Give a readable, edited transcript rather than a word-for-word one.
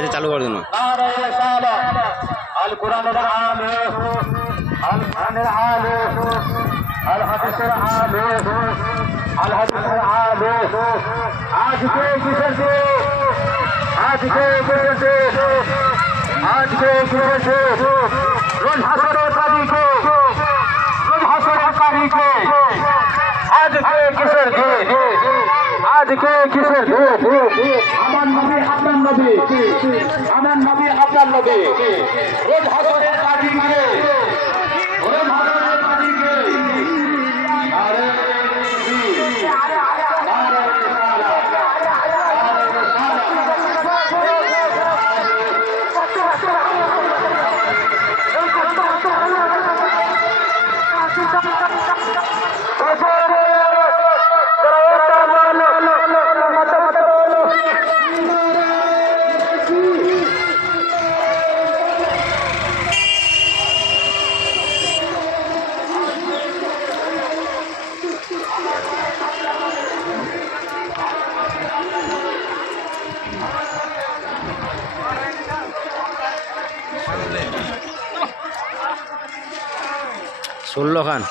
বাইরে চালু করার জন্য। আল কোরআনের আলিফ আল কোরআনের আলিফ আল হাদিসের আলিফ আল হাদিসের আলিফ আজকে কিসের দিন আজকে কিসের দিন আজকে কিসের দিন রোজ হাসরের তারিখে রোজ হাসরের তারিখে আজকে কিসের দিন আজকে কিসের দিন আমার নবী আপনার নবী আমার নবী আপনার নবী রোজ হাসরের তারিখে রোজ হাসরের তারিখে আরে ষোলো খান